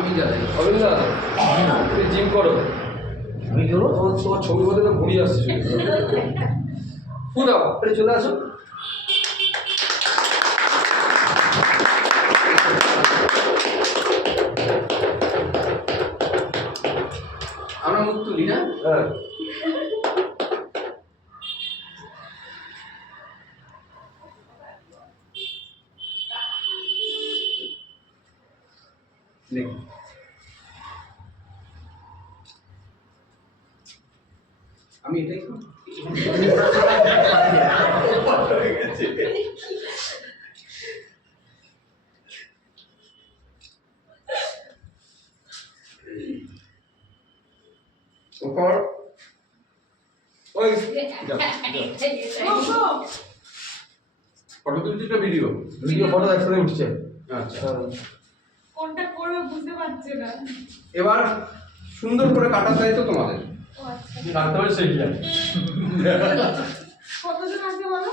আমি জানি অবিন্দা তুমি জিম করো আমি করবো তোমার ছবি বলতে তো ঘুরিয়ে আসছে পুরো আপনি চলে আসো আমরা মুখ তুলি না হ্যাঁ আমি এটাই খাবো। ওপর ওই ফটো তুলছি একটা ভিডিও ভিডিও ফটো একসাথে উঠছে আচ্ছা কোনটা করবে বুঝতে পারছে না। এবার সুন্দর করে কাটার দায়িত্ব তোমাদের ও আচ্ছা। কাটতে পারে সেই যায় কতজন আছে বলো?